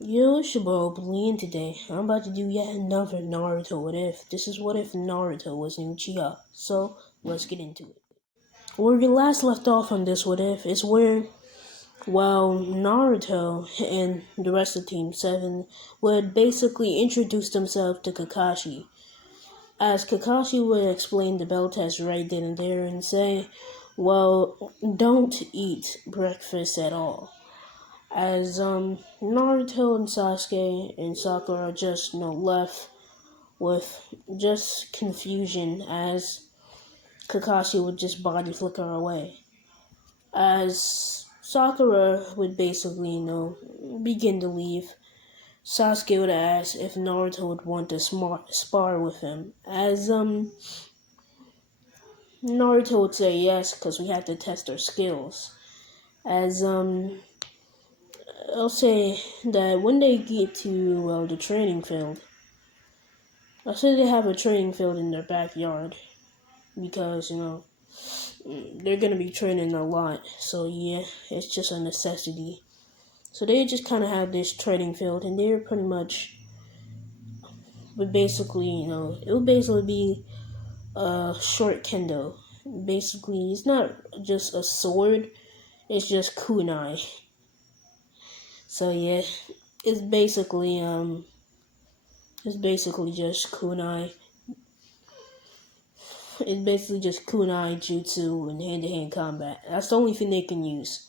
Yo, it's your boy Blean today. I'm about to do yet another Naruto what if. This is what if Naruto was an Uchiha. So, let's get into it. Where we last left off on this what if is where, Naruto and the rest of Team 7 would basically introduce themselves to Kakashi. As Kakashi would explain the bell test right then and there and say, don't eat breakfast at all. As Naruto and Sasuke and Sakura just left with just confusion as Kakashi would just body flicker away. As Sakura would basically, begin to leave, Sasuke would ask if Naruto would want to spar with him. As Naruto would say yes, because we have to test our skills. As I'll say that when they get to the training field, I'll say they have a training field in their backyard because they're gonna be training a lot. So yeah, it's just a necessity. So they just kind of have this training field, and they're pretty much, but basically, it would basically be a short kendo. Basically, it's not just a sword; it's just kunai. So yeah, it's basically it's basically just kunai. It's basically just kunai, jutsu, and hand-to-hand combat. That's the only thing they can use.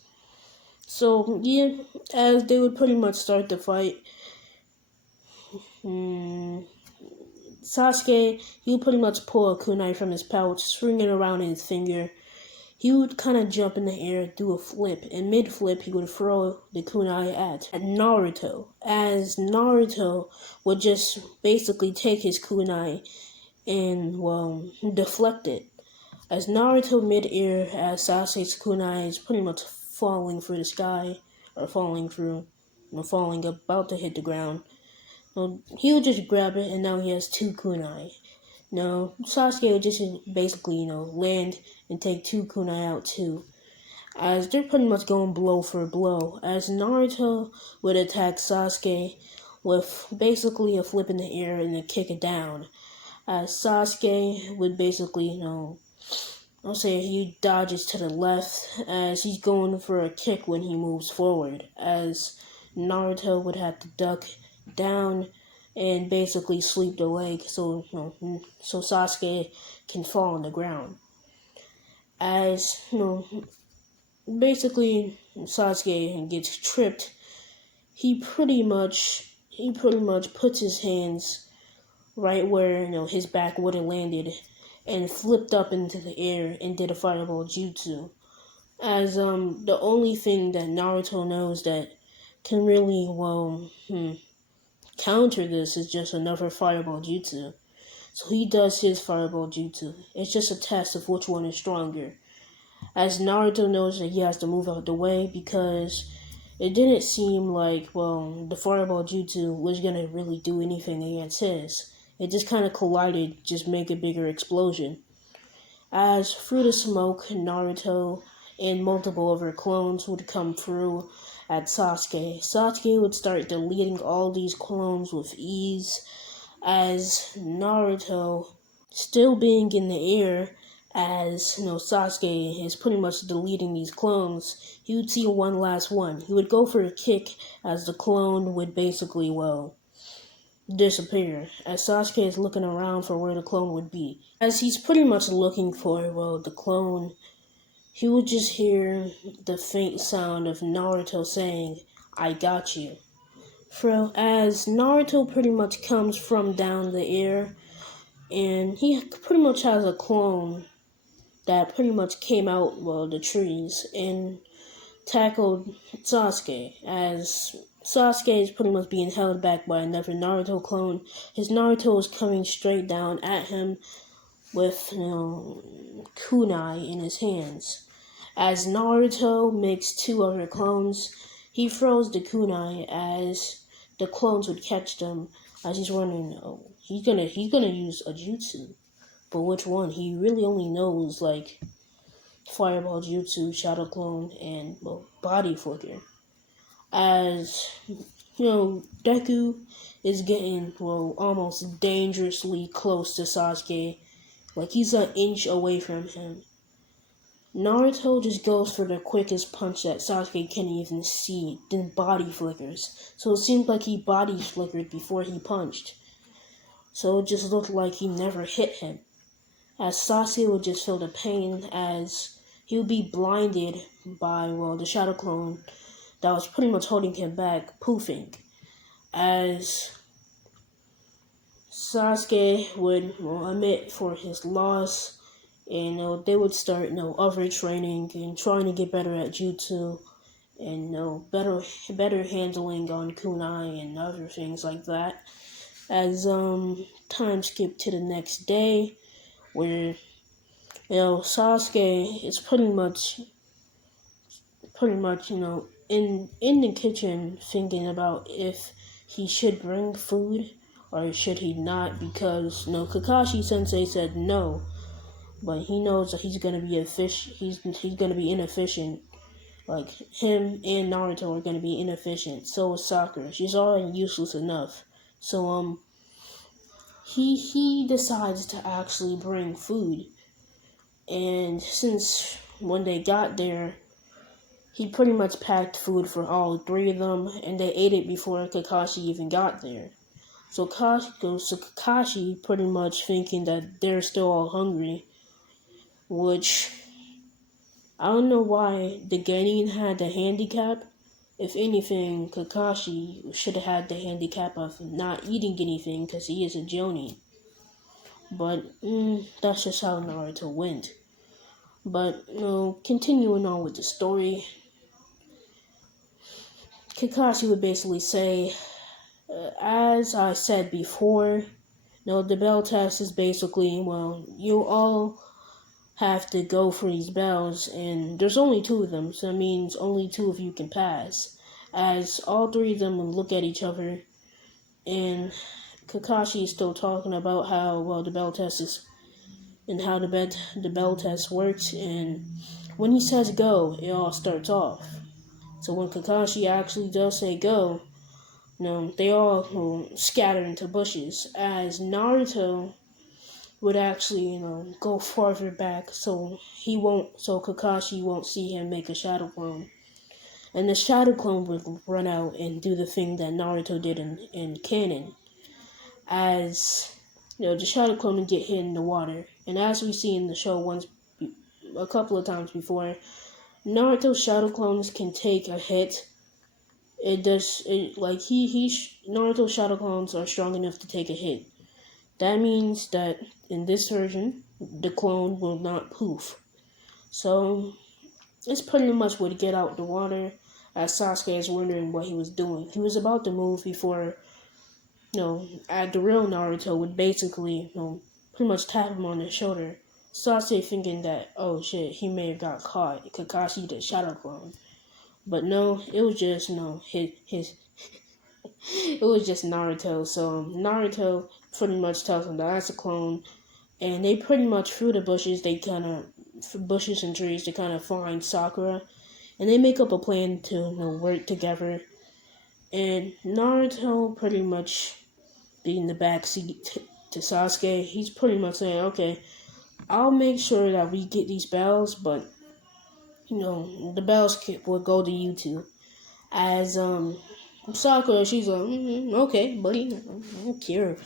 So yeah, as they would pretty much start the fight, Sasuke, he would pretty much pull a kunai from his pouch, swing it around in his finger. He would kind of jump in the air, do a flip, and mid-flip he would throw the kunai at Naruto. As Naruto would just basically take his kunai and deflect it. As Naruto mid-air, as Sasuke's kunai is pretty much falling through the sky, or falling about to hit the ground. He'll just grab it, and now he has two kunai. No, Sasuke would just basically, land and take two kunai out too. As they're pretty much going blow for blow. As Naruto would attack Sasuke with basically a flip in the air and a kick it down. As Sasuke would basically, I'll say he dodges to the left as he's going for a kick when he moves forward. As Naruto would have to duck down and basically sweep the leg so Sasuke can fall on the ground. As basically Sasuke gets tripped, he pretty much puts his hands right where his back would have landed and flipped up into the air and did a fireball jutsu. As the only thing that Naruto knows that can really counter this is just another fireball jutsu. So he does his fireball jutsu. It's just a test of which one is stronger. As Naruto knows that he has to move out the way because it didn't seem like, the fireball jutsu was gonna really do anything against his. It just kind of collided, just make a bigger explosion. As through the smoke, Naruto and multiple other clones would come through at Sasuke. Sasuke would start deleting all these clones with ease, as Naruto, still being in the air, as Sasuke is pretty much deleting these clones, he would see one last one. He would go for a kick as the clone would basically, disappear, as Sasuke is looking around for where the clone would be. As he's pretty much looking for, the clone, he would just hear the faint sound of Naruto saying, "I got you." As Naruto pretty much comes from down the air, and he pretty much has a clone that pretty much came out, the trees, and tackled Sasuke, as Sasuke is pretty much being held back by another Naruto clone. His Naruto is coming straight down at him with, kunai in his hands. As Naruto makes two other clones, he throws the kunai as the clones would catch them as he's running. He's gonna use a jutsu, but which one? He really only knows Fireball Jutsu, Shadow Clone, and body flicker. As Deku is getting, almost dangerously close to Sasuke. Like, he's an inch away from him. Naruto just goes for the quickest punch that Sasuke can't even see, then body flickers. So it seemed like he body flickered before he punched. So it just looked like he never hit him. As Sasuke would just feel the pain as he would be blinded by, the shadow clone that was pretty much holding him back, poofing. As Sasuke would admit for his loss, and they would start other training and trying to get better at jutsu and better handling on kunai and other things like that. As time skipped to the next day, where Sasuke is pretty much in the kitchen thinking about if he should bring food or should he not, because Kakashi Sensei said no, but he knows that he's gonna be he's gonna be inefficient. Like, him and Naruto are gonna be inefficient. So is Sakura. She's already useless enough. So he decides to actually bring food. And since when they got there, he pretty much packed food for all three of them, and they ate it before Kakashi even got there. So Kakashi pretty much thinking that they're still all hungry, which I don't know why the Genin had the handicap. If anything, Kakashi should have had the handicap of not eating anything because he is a Jonin. But that's just how Naruto went. But continuing on with the story, Kakashi would basically say, as I said before, the bell test is basically, you all have to go for these bells, and there's only two of them, so that means only two of you can pass. As all three of them would look at each other, and Kakashi is still talking about how, the bell test is, and how the bell test works, and when he says go, it all starts off. So when Kakashi actually does say go, they all scatter into bushes, as Naruto would actually, go farther back so Kakashi won't see him make a shadow clone. And the shadow clone would run out and do the thing that Naruto did in canon. As, the shadow clone would get hit in the water. And as we see in the show a couple of times before, Naruto's shadow clones can take a hit. Naruto's shadow clones are strong enough to take a hit. That means that in this version, the clone will not poof. So, it's pretty much would get out the water, as Sasuke is wondering what he was doing. He was about to move before, the real Naruto would basically, pretty much tap him on the shoulder. Sasuke thinking that, oh shit, he may have got caught, Kakashi the shadow clone. But no, it was just, his it was just Naruto. So Naruto pretty much tells him that that's a clone, and they pretty much through the bushes, bushes and trees, to kind of find Sakura, and they make up a plan to work together. And Naruto pretty much being the backseat to Sasuke, he's pretty much saying, okay, I'll make sure that we get these bells, but the bells will go to you two. As Sakura, she's like, okay, buddy, I don't care.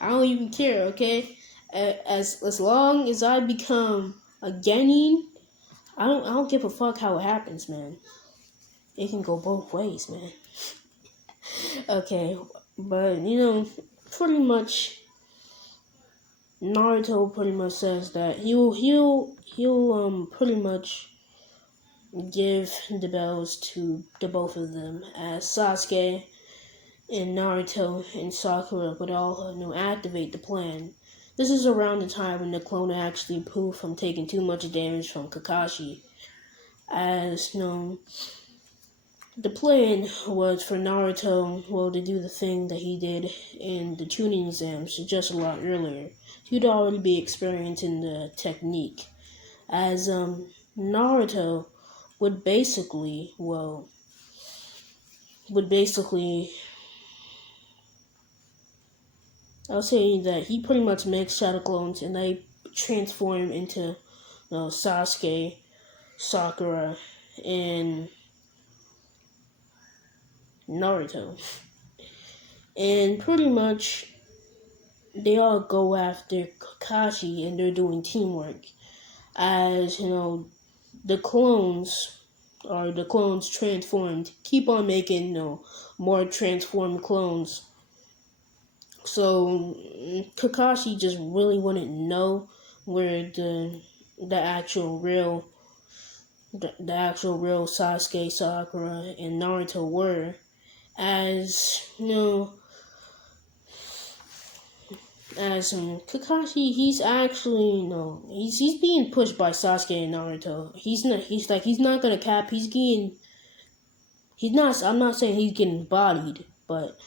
I don't even care, okay? As long as I become a Genin, I don't give a fuck how it happens, man. It can go both ways, man. Okay, but pretty much Naruto pretty much says that he'll pretty much give the bells to the both of them, as Sasuke and Naruto and Sakura would all activate the plan. This is around the time when the clone actually proved from taking too much damage from Kakashi. As the plan was for Naruto, to do the thing that he did in the tuning exams just a lot earlier. He'd already be experiencing the technique. As Naruto would basically, would basically, I'll say that he pretty much makes shadow clones and they transform into Sasuke, Sakura, and Naruto. And pretty much they all go after Kakashi and they're doing teamwork. As the clones the clones transformed keep on making more transformed clones. So Kakashi just really wouldn't know where the actual real the actual real Sasuke, Sakura, and Naruto were, as Kakashi, he's actually he's being pushed by Sasuke and Naruto. He's not gonna cap. He's not. I'm not saying he's getting bodied, but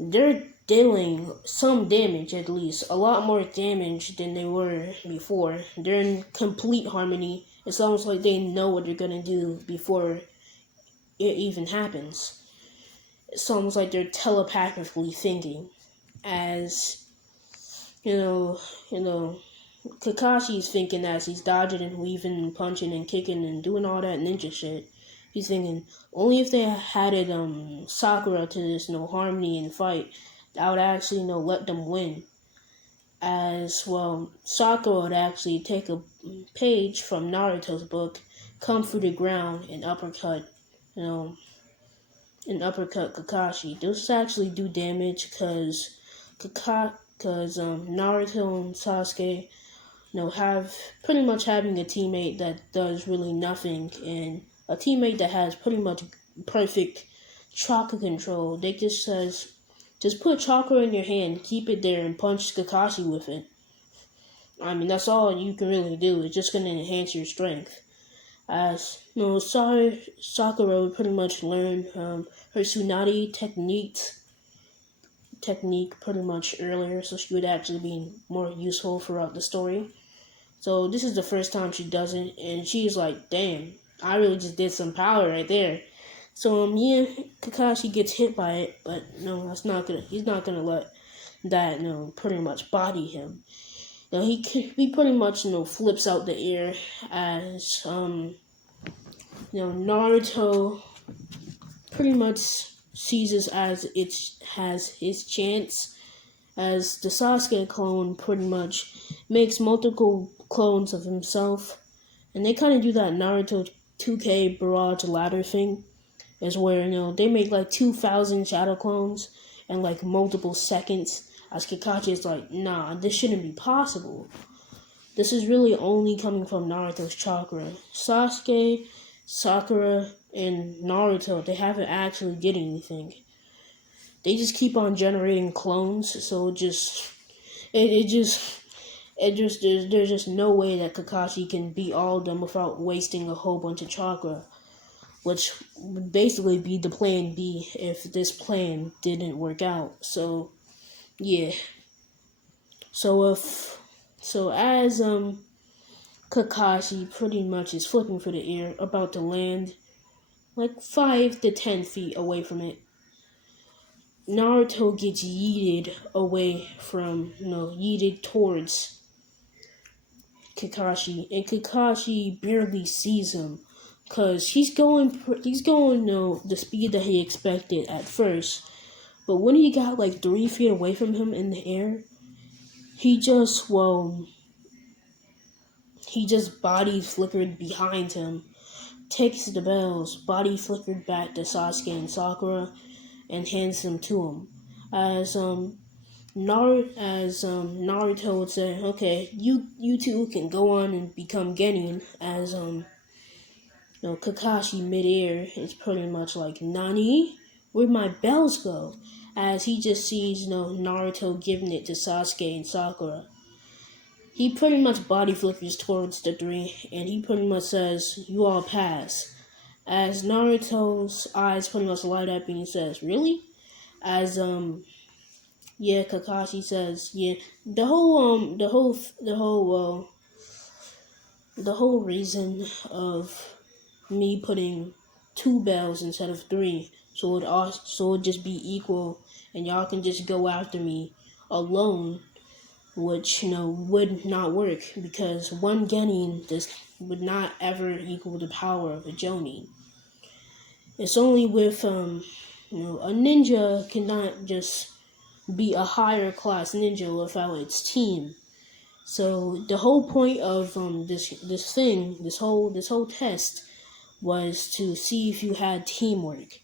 they're dealing some damage, at least a lot more damage than they were before. They're in complete harmony. It's almost like they know what they're gonna do before it even happens. It's almost like they're telepathically thinking, as you know, Kakashi's thinking as he's dodging and weaving and punching and kicking and doing all that ninja shit. He's thinking, only if they had it Sakura to this harmony and fight, that would actually let them win. As well, Sakura would actually take a page from Naruto's book, come through the ground and uppercut, Kakashi. This actually do damage because Naruto and Sasuke have pretty much having a teammate that does really nothing and a teammate that has pretty much perfect chakra control. They just says, just put chakra in your hand, keep it there, and punch Kakashi with it. I mean, that's all you can really do. It's just going to enhance your strength. As Sakura would pretty much learn her Tsunade technique pretty much earlier, so she would actually be more useful throughout the story. So this is the first time she does it, and she's like, damn, I really just did some power right there. So Kakashi gets hit by it, but he's not gonna let that pretty much body him. He pretty much flips out the air as Naruto pretty much sees this as it has his chance, as the Sasuke clone pretty much makes multiple clones of himself, and they kind of do that Naruto 2K barrage ladder thing, is where they make like 2,000 shadow clones in like multiple seconds. As Kakashi is like, nah, this shouldn't be possible. This is really only coming from Naruto's chakra. Sasuke, Sakura, and Naruto, they haven't actually did anything. They just keep on generating clones, so there's just no way that Kakashi can beat all of them without wasting a whole bunch of chakra, which would basically be the plan B if this plan didn't work out. So yeah. So as Kakashi pretty much is flipping through the air, about to land like 5 to 10 feet away from it, Naruto gets yeeted away from, yeeted towards Kakashi, and Kakashi barely sees him, cause he's going the speed that he expected at first, but when he got like 3 feet away from him in the air, he just body flickered behind him, takes the bells, body flickered back to Sasuke and Sakura, and hands them to him. As Naruto would say, okay, you two can go on and become Genin. As Kakashi midair is pretty much like, Nani, where'd my bells go? As he just sees Naruto giving it to Sasuke and Sakura. He pretty much body flickers towards the three, and he pretty much says, you all pass. As Naruto's eyes pretty much light up and he says, really? As Kakashi says, yeah, the whole reason of me putting 2 bells instead of 3 so it would just be equal, and y'all can just go after me alone, which would not work because one Genin just would not ever equal the power of a Jonin. It's only with a ninja cannot just be a higher class ninja without its team. So the whole point of this whole test was to see if you had teamwork,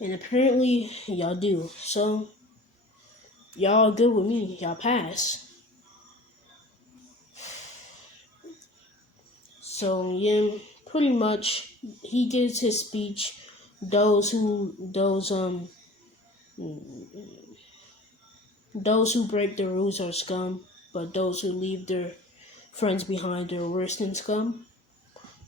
and apparently y'all do. So y'all are good with me. Y'all pass. So yeah, pretty much he gives his speech. Those who break the rules are scum, but those who leave their friends behind are worse than scum.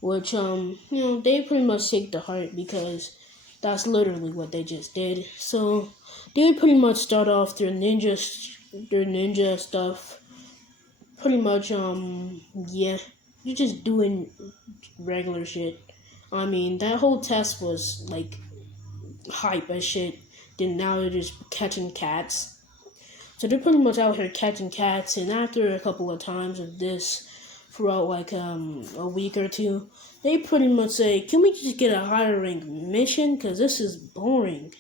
Which they pretty much take to heart because that's literally what they just did. So they would pretty much start off their ninja stuff. Pretty much yeah, you're just doing regular shit. I mean, that whole test was like hype as shit. Then now they're just catching cats. So they're pretty much out here catching cats, and after a couple of times of this, throughout like a week or two, they pretty much say, "Can we just get a higher rank mission? Cause this is boring."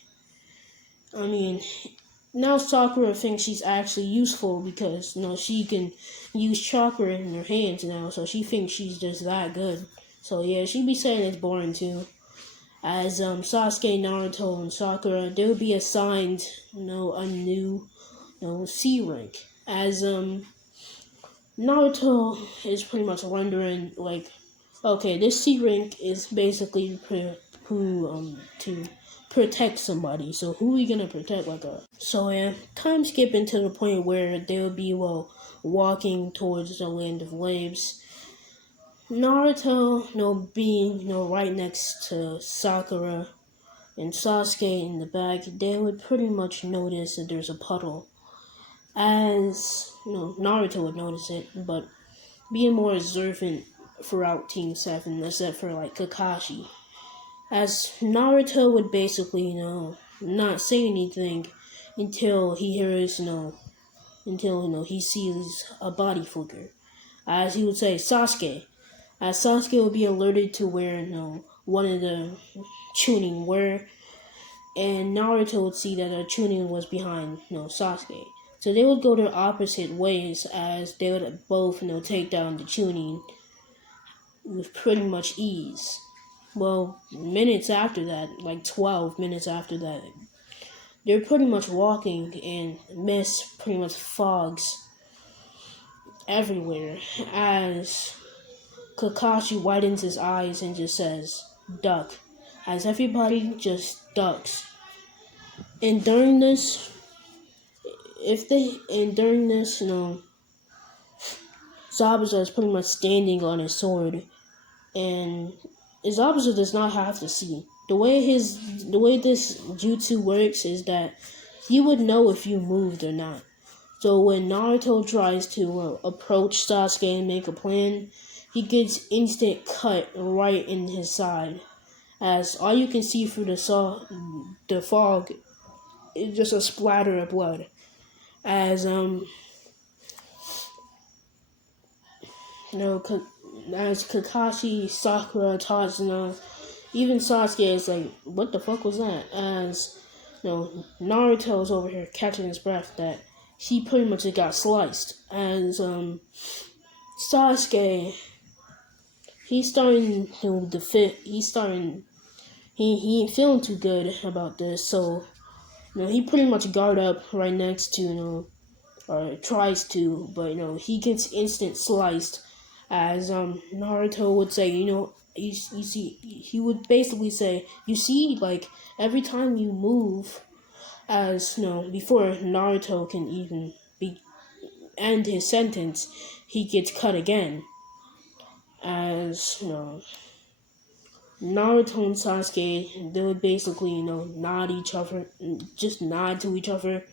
I mean, now Sakura thinks she's actually useful because she can use chakra in her hands now, so she thinks she's just that good. So yeah, she be saying it's boring too. As Sasuke, Naruto, and Sakura, they would be assigned a new C rank. As Naruto is pretty much wondering like, okay, this C rank is basically to protect somebody. So who are we gonna protect like a so yeah, time skipping to the point where they will be walking towards the land of waves. Naruto, being right next to Sakura and Sasuke in the back, they would pretty much notice that there's a puddle. As Naruto would notice it, but being more observant throughout Team 7, except for like Kakashi. As Naruto would basically, not say anything until he hears, until, he sees a body flicker. As he would say, Sasuke. As Sasuke would be alerted to where, one of the Chunin were, and Naruto would see that a Chunin was behind, Sasuke. So they would go their opposite ways as they would both, take down the Chunin with pretty much ease. Well, minutes after that, like 12 minutes after that, they're pretty much walking and mist pretty much fogs everywhere as Kakashi widens his eyes and just says, duck, as everybody just ducks. And during this, Zabuza is pretty much standing on his sword, and Zabuza does not have to see. The way this jutsu works is that he would know if you moved or not. So when Naruto tries to approach Sasuke and make a plan, he gets instant cut right in his side, as all you can see through the fog is just a splatter of blood. As as Kakashi, Sakura, Tadzuna, even Sasuke is like, what the fuck was that? As Naruto's over here catching his breath that he pretty much got sliced. As Sasuke, he's starting to defend. He ain't feeling too good about this, so he pretty much guard up right next to or tries to, but he gets instant sliced. As Naruto would say, you see, he would basically say, you see, like every time you move, as before Naruto can even end his sentence, he gets cut again. As Naruto and Sasuke, they would basically just nod to each other,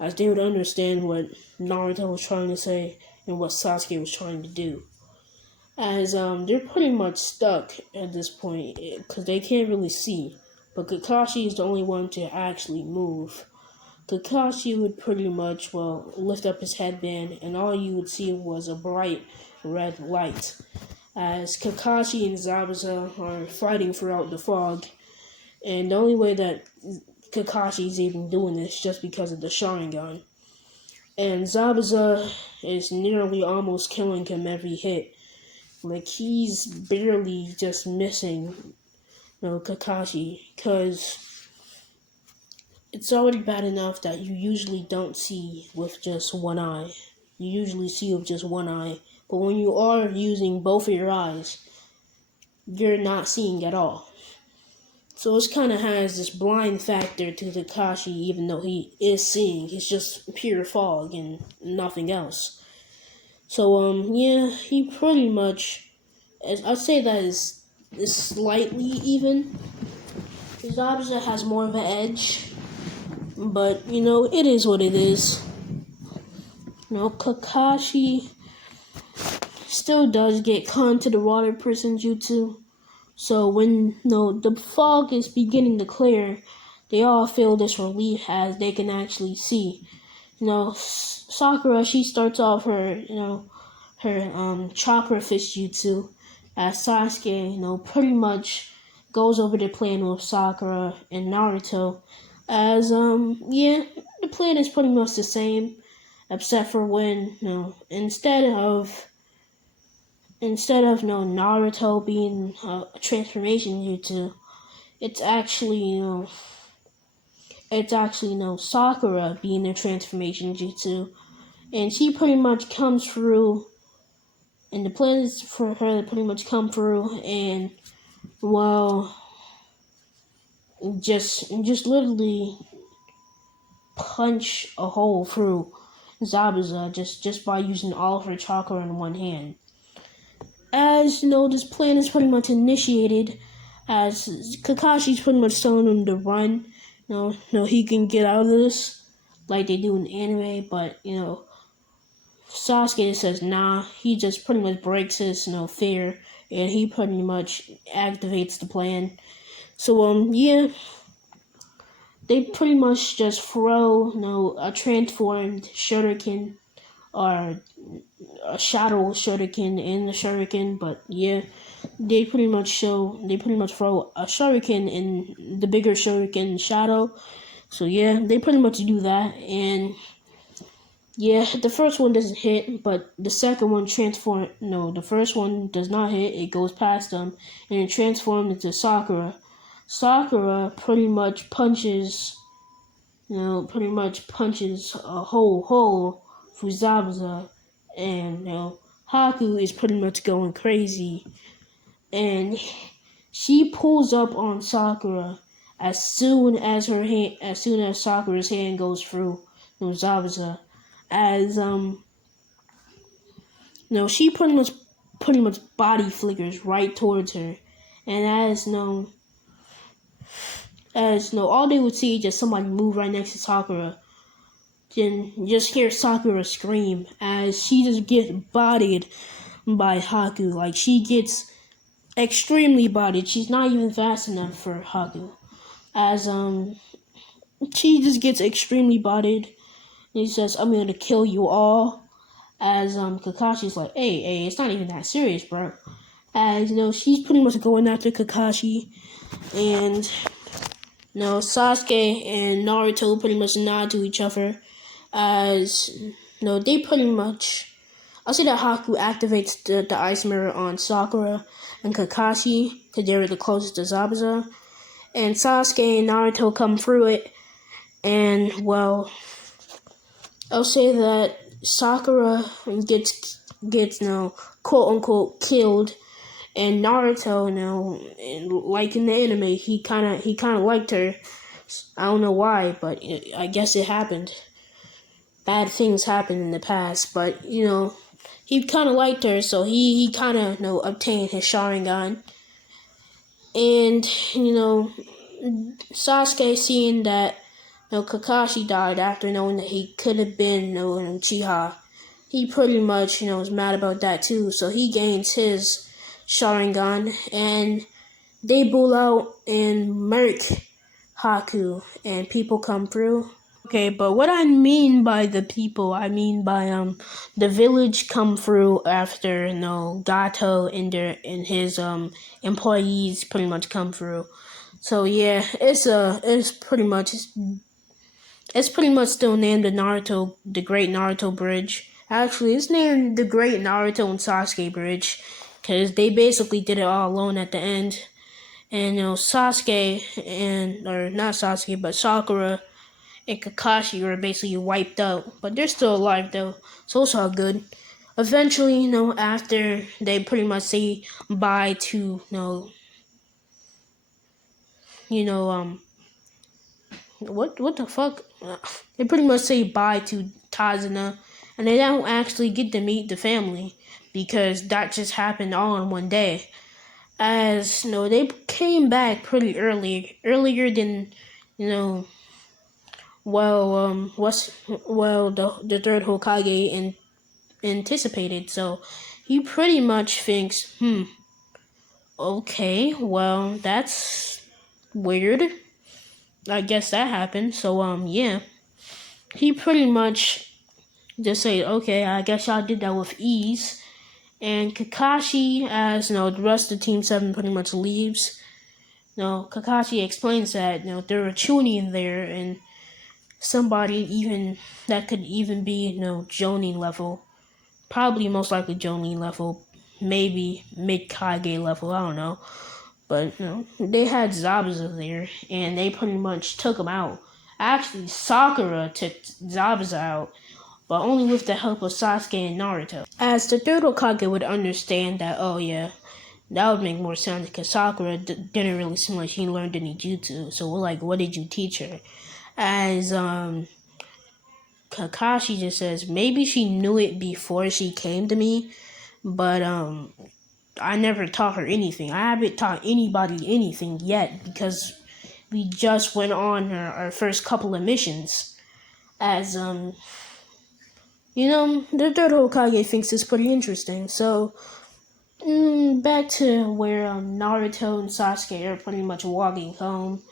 as they would understand what Naruto was trying to say and what Sasuke was trying to do. As they're pretty much stuck at this point because they can't really see. but Kakashi is the only one to actually move. Kakashi would pretty much, lift up his headband, and all you would see was a bright red light. As Kakashi and Zabuza are fighting throughout the fog, and the only way that Kakashi is even doing this is just because of the Sharingan. And Zabuza is nearly almost killing him every hit. Like, he's barely just missing, Kakashi, because it's already bad enough that you usually don't see with just one eye. You usually see with just one eye, but when you are using both of your eyes, you're not seeing at all. So it kind of has this blind factor to Kakashi, even though he is seeing. It's just pure fog and nothing else. So, he pretty much, I'd say that is slightly even. Zabuza has more of an edge, but, it is what it is. Kakashi still does get caught into the water prison jutsu. So when the fog is beginning to clear, they all feel this relief as they can actually see. Sakura, she starts off her chakra fish jutsu, as Sasuke, pretty much goes over the plan with Sakura and Naruto. As the plan is pretty much the same, except for when instead of Naruto being a transformation jutsu, it's actually Sakura being a transformation jutsu, and she pretty much comes through, and the plan is for her to pretty much come through and just literally punch a hole through Zabuza just by using all of her chakra in one hand. As this plan is pretty much initiated, as Kakashi's pretty much telling him to run. He can get out of this like they do in anime, but Sasuke says nah. He just pretty much breaks his fear, and he pretty much activates the plan. So they pretty much just throw a transformed shuriken or a shadow shuriken in the shuriken, but they pretty much throw a shuriken in the bigger shuriken shadow. So they pretty much do that, and the first one doesn't hit, but the second one the first one does not hit. It goes past them, and it transforms into Sakura. Sakura pretty much punches a whole hole through Zabuza, and Haku is pretty much going crazy, and she pulls up on Sakura as soon as Sakura's hand goes through Zabuza, as she pretty much body flickers right towards her, and as all they would see is just somebody move right next to Sakura. Then just hear Sakura scream as she just gets bodied by Haku. Like, she gets extremely bodied. She's not even fast enough for Haku. As she just gets extremely bodied. And he says, "I'm gonna kill you all." As Kakashi's like, hey, it's not even that serious, bro. As she's pretty much going after Kakashi, and Sasuke and Naruto pretty much nod to each other, as they pretty much, I'll say that Haku activates the ice mirror on Sakura and Kakashi because they're the closest to Zabuza, and Sasuke and Naruto come through it, and I'll say that Sakura gets quote unquote killed, and Naruto like in the anime, he kind of liked her. I don't know why, but I guess it happened. Bad things happened in the past, but he kind of liked her, so he kind of obtained his Sharingan. And Sasuke, seeing that Kakashi died after knowing that he could have been Uchiha, he pretty much was mad about that too. So he gains his Sharingan, and they bull out and murk Haku, and people come through. Okay, but what I mean by the people, I mean by the village come through after Gato and his employees pretty much come through. So yeah, it's pretty much still named the Great Naruto Bridge. Actually, it's named the Great Naruto and Sasuke Bridge because they basically did it all alone at the end. And Sasuke or not Sasuke, but Sakura and Kakashi were basically wiped out, but they're still alive though, so it's all good. Eventually, after they pretty much say bye to you know, what the fuck? They pretty much say bye to Tazuna, and they don't actually get to meet the family because that just happened all in one day. As they came back pretty earlier than you know. The third Hokage anticipated. So he pretty much thinks, okay, well that's weird. I guess that happened. So yeah, he pretty much just say, okay, I guess y'all did that with ease. And Kakashi, as the rest of Team 7 pretty much leaves. Kakashi explains that there were Chunin there and somebody even that could even be Jonin level, probably most likely Jonin level, maybe mid Kage level. I don't know, but they had Zabuza there and they pretty much took him out. Actually, Sakura took Zabuza out, but only with the help of Sasuke and Naruto. As the third Hokage would understand that, oh yeah, that would make more sense because Sakura didn't really seem like she learned any jutsu. So we're like, what did you teach her? As Kakashi just says, maybe she knew it before she came to me, but I never taught her anything. I haven't taught anybody anything yet because we just went on our first couple of missions. As the third Hokage thinks it's pretty interesting. So back to where Naruto and Sasuke are pretty much walking home,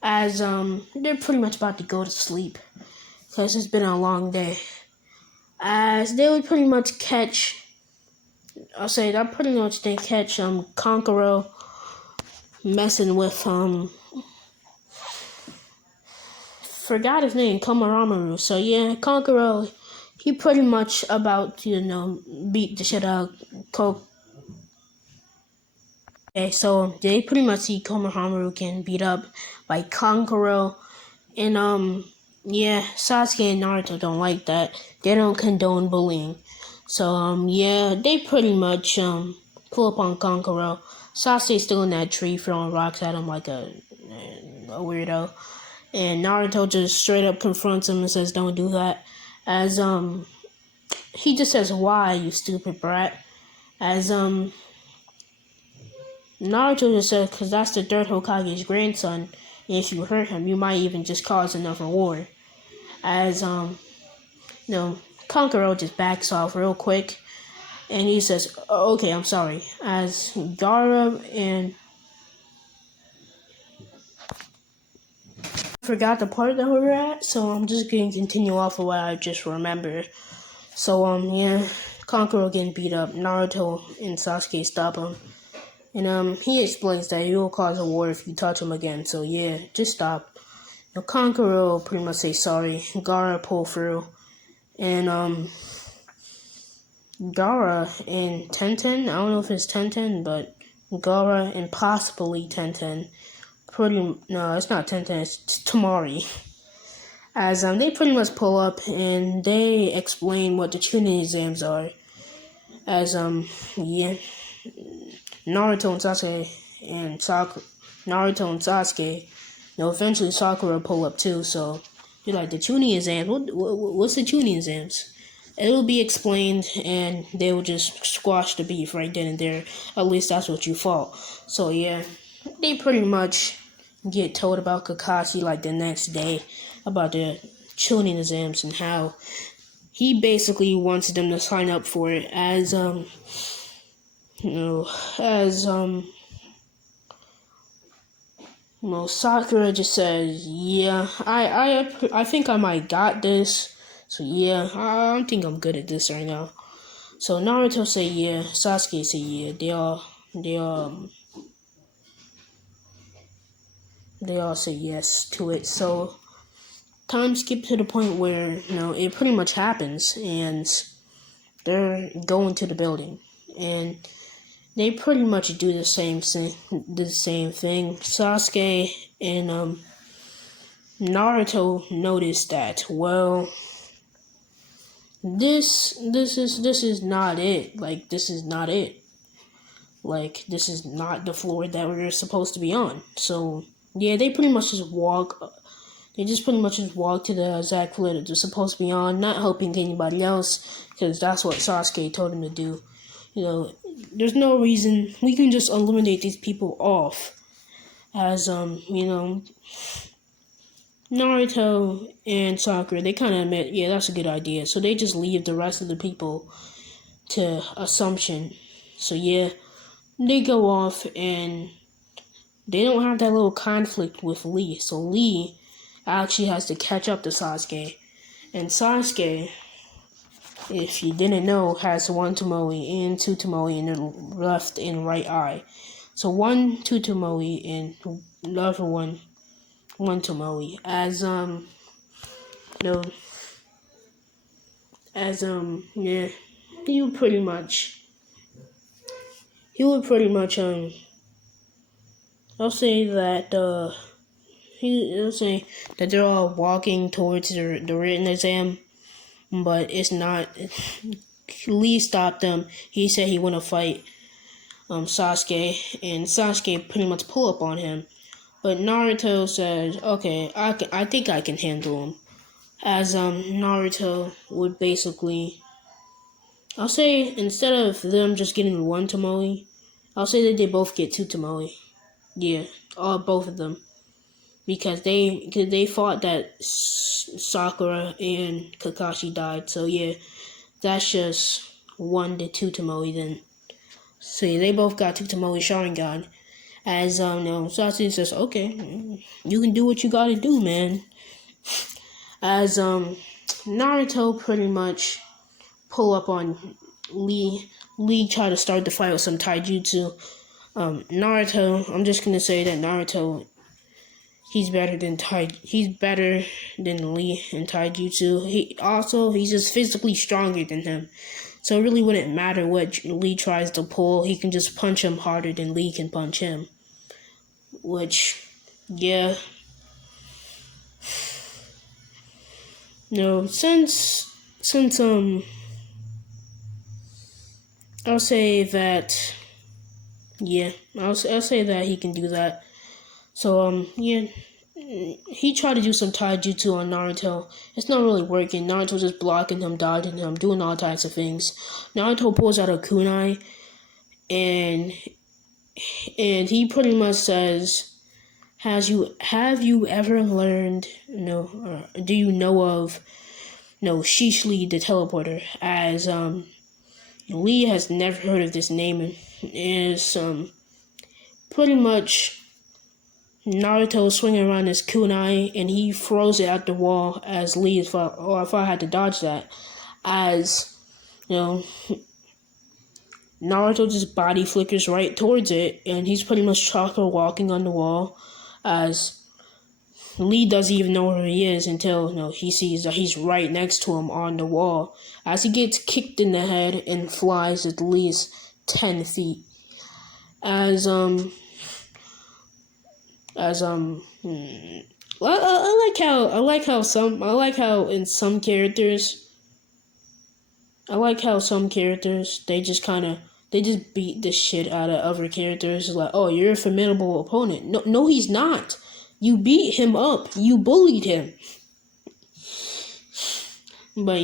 as they're pretty much about to go to sleep because it's been a long day. As they would pretty much catch, I'll say that pretty much they catch Kankuro messing with forgot his name, Komaramaru. So yeah, Kankuro, he pretty much about to beat the shit out of Okay, so they pretty much see Komaramaru getting beat up by Kankuro, and yeah, Sasuke and Naruto don't like that. They don't condone bullying. So yeah, they pretty much pull up on Kankuro. Sasuke's still in that tree throwing rocks at him like a weirdo. And Naruto just straight up confronts him and says, don't do that. As he just says, why, you stupid brat? As Naruto just says, because that's the third Hokage's grandson, and if you hurt him, you might even just cause another war. As Kankuro just backs off real quick, and he says, oh, okay, I'm sorry. As Gaara and I forgot the part that we were at, so I'm just going to continue off of what I just remembered. So yeah, Kankuro getting beat up, Naruto and Sasuke stop him. And he explains that he will cause a war if you touch him again. So yeah, just stop. Kankuro pretty much say sorry. Gaara pull through. And Gaara and Tenten, I don't know if it's Tenten, but Gaara and possibly Tenten. No, it's not Tenten, it's Tamari. As they pretty much pull up and they explain what the Chunin exams are. As yeah, Naruto and Sasuke, eventually Sakura pull up too. So you're like, the Chunin exams. What's the Chunin exams? It'll be explained, and they will just squash the beef right then and there. At least that's what you thought. So yeah, they pretty much get told about Kakashi like the next day about the Chunin exams and how he basically wants them to sign up for it as Sakura just says, "Yeah, I think I might got this. So yeah, I don't think I'm good at this right now." So Naruto say yeah, Sasuke say yeah. They all say yes to it. So time skip to the point where it pretty much happens, and they're going to the building, and they pretty much do the same thing. Sasuke and Naruto noticed that. Well, this is not it. Like this is not it. Like this is not the floor that we're supposed to be on. So yeah, they pretty much just walk. They just pretty much just walk to the exact floor that they're supposed to be on, not helping anybody else, because that's what Sasuke told him to do. There's no reason we can just eliminate these people off. As Naruto and Sakura, they kind of admit, yeah, that's a good idea. So they just leave the rest of the people to assumption. So yeah, they go off and they don't have that little conflict with Lee. So Lee actually has to catch up to Sasuke. And Sasuke, if you didn't know, has one Tomoe and two Tomoe in the left and right eye. So two Tomoe and the other one Tomoe. Yeah, he would pretty much I'll say that he'll say that they're all walking towards the written exam, but it's not. Lee stopped them. He said he want to fight Sasuke, and Sasuke pretty much pull up on him. But Naruto says, "Okay, I think I can handle him." As Naruto would basically, I'll say instead of them just getting one Tomoe, I'll say that they both get two Tomoe. Yeah, both of them, because they thought that Sakura and Kakashi died. So yeah, that's just 1 to 2 Tomoe then. So yeah, they both got two Tomoe Sharingan. As Sasuke says, okay, you can do what you gotta do, man. As Naruto pretty much pull up on Lee. Lee tried to start the fight with some taijutsu. Naruto, I'm just gonna say that Naruto, he's better than Lee in taijutsu. He's just physically stronger than him. So it really wouldn't matter what Lee tries to pull. He can just punch him harder than Lee can punch him. Which, yeah. No, since I'll say that, yeah, I'll say that he can do that. So yeah, he tried to do some taijutsu on Naruto. It's not really working. Naruto just blocking him, dodging him, doing all types of things. Naruto pulls out a kunai, and he pretty much says, have you ever learned, do you know of, Shishli the teleporter? As Lee has never heard of this name, and is pretty much Naruto swinging around his kunai, and he throws it at the wall as Lee if I had to dodge that. As Naruto just body flickers right towards it, and he's pretty much chakra walking on the wall. As Lee doesn't even know where he is until he sees that he's right next to him on the wall. As he gets kicked in the head and flies at least 10 feet. As I like how some characters they just beat the shit out of other characters. Like, oh, you're a formidable opponent. No, he's not. You beat him up. You bullied him. But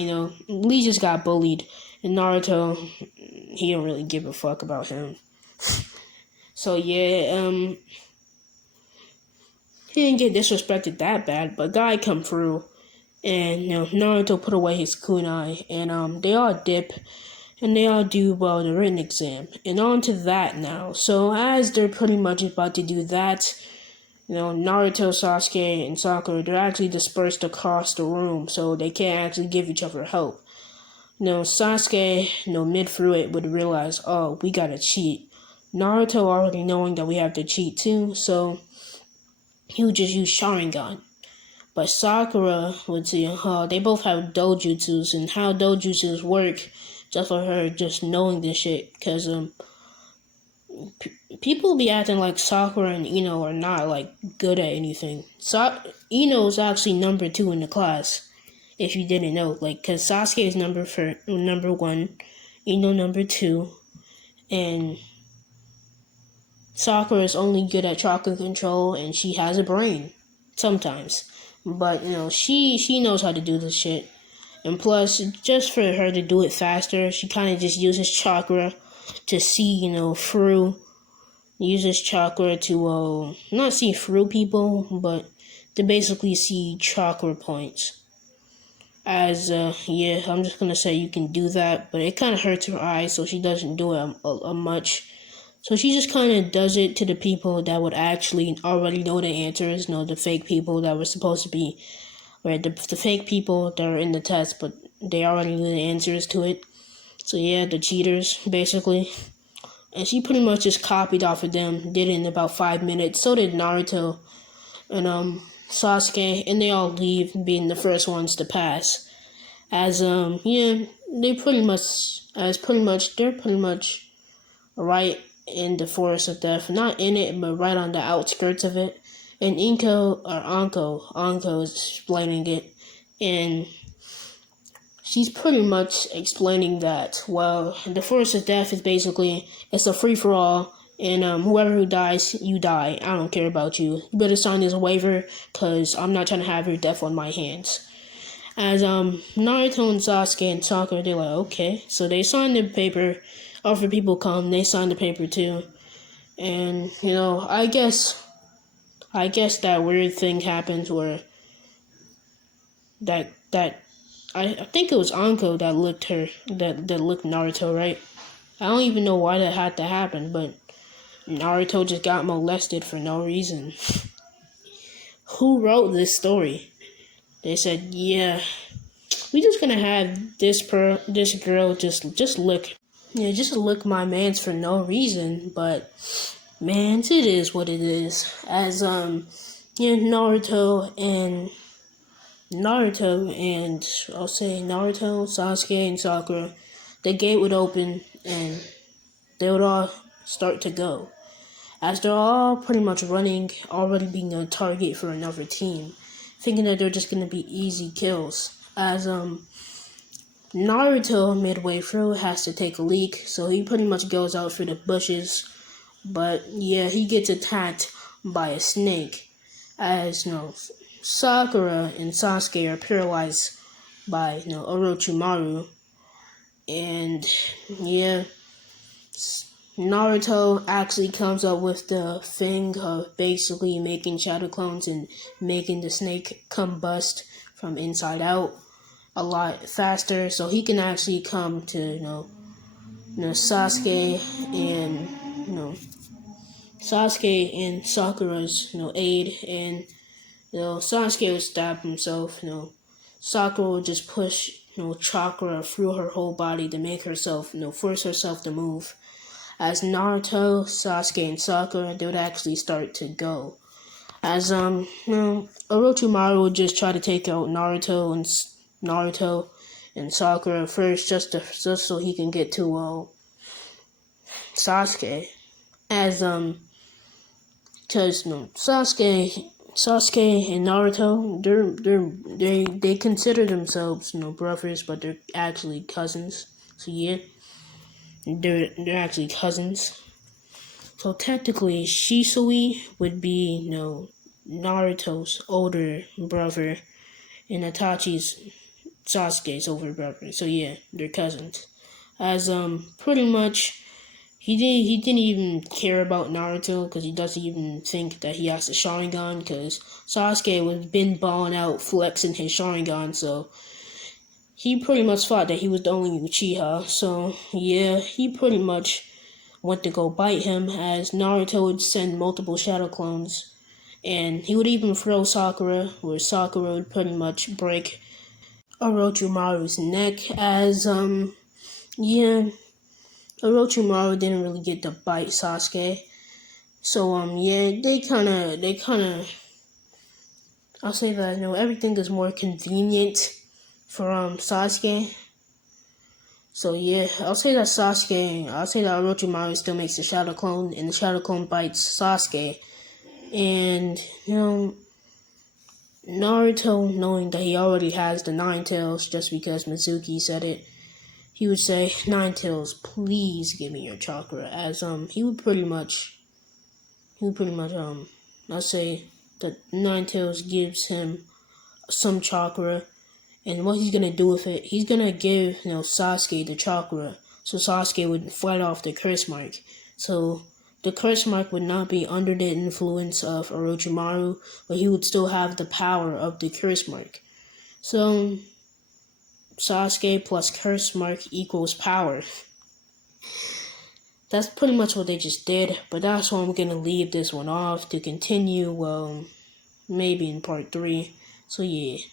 Lee just got bullied, and Naruto, he don't really give a fuck about him. So yeah, he didn't get disrespected that bad, but guy come through, and Naruto put away his kunai, and they all dip, and they all do well the written exam, and on to that now. So as they're pretty much about to do that, Naruto, Sasuke, and Sakura, they're actually dispersed across the room, so they can't actually give each other help. Sasuke, mid through it would realize, oh, we gotta cheat. Naruto already knowing that we have to cheat too, so he would just use Sharingan. But Sakura would see, they both have dojutsus, and how dojutsus work, just for her just knowing this shit, because people be acting like Sakura and Ino are not like good at anything. Ino's actually number 2 in the class, if you didn't know. Cause Sasuke is number 1, Ino number 2, and Sakura is only good at chakra control, and she has a brain sometimes. But she knows how to do this shit. And plus, just for her to do it faster, she kind of just uses chakra to see, through. Uses chakra to, not see through people, but to basically see chakra points. I'm just gonna say you can do that, but it kind of hurts her eyes, so she doesn't do it much. So she just kind of does it to the people that would actually already know the answers, the fake people that were supposed to be, right? The fake people that are in the test, but they already knew the answers to it. So yeah, the cheaters, basically. And she pretty much just copied off of them, did it in about 5 minutes. So did Naruto and Sasuke, and they all leave being the first ones to pass. They're pretty much right in the forest of death, not in it, but right on the outskirts of it. And Anko is explaining it, and she's pretty much explaining that, well, the forest of death is basically, it's a free-for-all, and whoever who dies, you die. I don't care about you. You better sign this waiver, because I'm not trying to have your death on my hands. As Naruto and Sasuke and Sakura, they're like, okay. So they sign the paper. Other people come, they sign the paper too. And, I guess that weird thing happens where that I think it was Anko that licked Naruto, right? I don't even know why that had to happen, but Naruto just got molested for no reason. Who wrote this story? They said, yeah, we just gonna have this girl just lick. Yeah, just lick my mans for no reason, but mans, it is what it is. As Naruto and I'll say Naruto, Sasuke, and Sakura, the gate would open and they would all start to go. As they're all pretty much running, already being a target for another team, thinking that they're just gonna be easy kills. As Naruto, midway through, has to take a leak, so he pretty much goes out for the bushes. But yeah, he gets attacked by a snake. As Sakura and Sasuke are paralyzed by Orochimaru, and yeah, Naruto actually comes up with the thing of basically making shadow clones and making the snake combust from inside out a lot faster, so he can actually come to Sasuke and Sakura's aid, and Sasuke would stab himself. Sakura would just push chakra through her whole body to make herself force herself to move. As Naruto, Sasuke, and Sakura, they would actually start to go. As Orochimaru would just try to take out Naruto and Sakura first, just so he can get to Sasuke. As because Sasuke and Naruto, they consider themselves brothers, but they're actually cousins. So yeah, they're actually cousins. So technically, Shisui would be Naruto's older brother, and Itachi's Sasuke's older brother. So yeah, they're cousins. As pretty much he didn't even care about Naruto because he doesn't even think that he has the Sharingan, because Sasuke was been balling out flexing his Sharingan, so he pretty much thought that he was the only Uchiha. So yeah, he pretty much went to go bite him, as Naruto would send multiple shadow clones And he would even throw Sakura, where Sakura would pretty much break Orochimaru's neck. As yeah, Orochimaru didn't really get to bite Sasuke. So yeah, they kind of I'll say that everything is more convenient for Sasuke. So yeah, I'll say that Orochimaru still makes the Shadow Clone, and the Shadow Clone bites Sasuke. And Naruto, knowing that he already has the Nine Tails, just because Mizuki said it, he would say, "Nine Tails, please give me your chakra." As I'll say that Nine Tails gives him some chakra, and what he's gonna do with it, he's gonna give Sasuke the chakra, so Sasuke would fight off the curse mark. So the curse mark would not be under the influence of Orochimaru, but he would still have the power of the curse mark. So Sasuke plus curse mark equals power. That's pretty much what they just did, but that's why I'm gonna leave this one off to continue, maybe in part 3. So yeah.